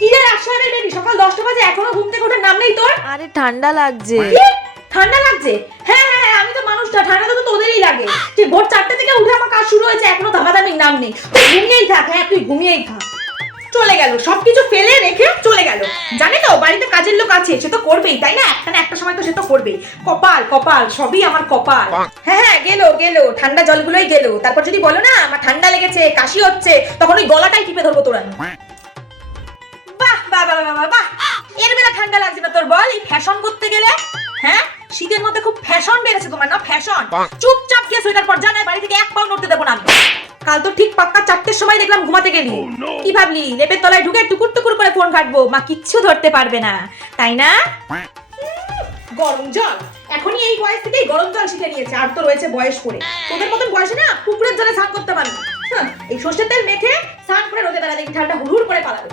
কি রে রাজশাহীর বেবি, সকাল 10টা বাজে এখনো ঘুম থেকে ওঠার নাম নেই তোর? আরে ঠান্ডা লাগছে। ঠান্ডা লাগছে? হ্যাঁ হ্যাঁ হ্যাঁ, আমি তো মানুষটা, ঠান্ডা তো তোদেরই লাগে। যে ভোর 4টে থেকে উঠে আমার কাজ শুরু হয়েছে, এখনো ধামাধামির নাম নেই। তুই ঘুমিয়েই থাক, হ্যাঁ তুই ঘুমিয়েই থাক। চলে গেল, সবকিছু ফেলে রেখে চলে গেল। জানি তো বাড়িতে কাজের লোক আছে, সে তো করবেই তাই না, একটা না একটা সময় তো সে তো করবেই। কপাল কপাল, সবই আমার কপাল। হ্যাঁ হ্যাঁ গেল গেল, ঠান্ডা জলগুলোই গেল। তারপর যদি বলো না আমার ঠান্ডা লেগেছে, কাশি হচ্ছে, তখন ওই গলাটাই টিপে ধরবো তোর আমি। বাহ বাহ বাহ বাহ বাহ, এর বেলা ঠান্ডা লাগছে না তোর? বল, এই ফ্যাশন করতে গেলে? হ্যাঁ শীতের মধ্যে খুব ফ্যাশন বেড়েছে তোমার না, ফ্যাশন। চুপচাপ গিয়ে সোয়েটার পর, জানাই বাড়ি থেকে এক পাও নড়তে দেবো না আমি। কাল তো ঠিক পাক্কা 4টের সময় দেখলাম ঘুমাতে গেলি। কি ভাবলি লেপের তলায় ঢুকে টুকুর টুকুর করে ফোন ঘাটবো, মা কিচ্ছু ধরতে পারবে না, তাই না? গরম জল এখনই এই বয়স থেকেই গরম জল শিখে নিয়েছে, আর তো রয়েছে বয়স করে। তোদের মতন বয়সে না পুকুরের জলে স্নান করতে পারবে। এই সর্ষের তেল মেখে স্নান করে রোদে বেলা দেখি ঠান্ডা হুড় হুড় করে পালাবে।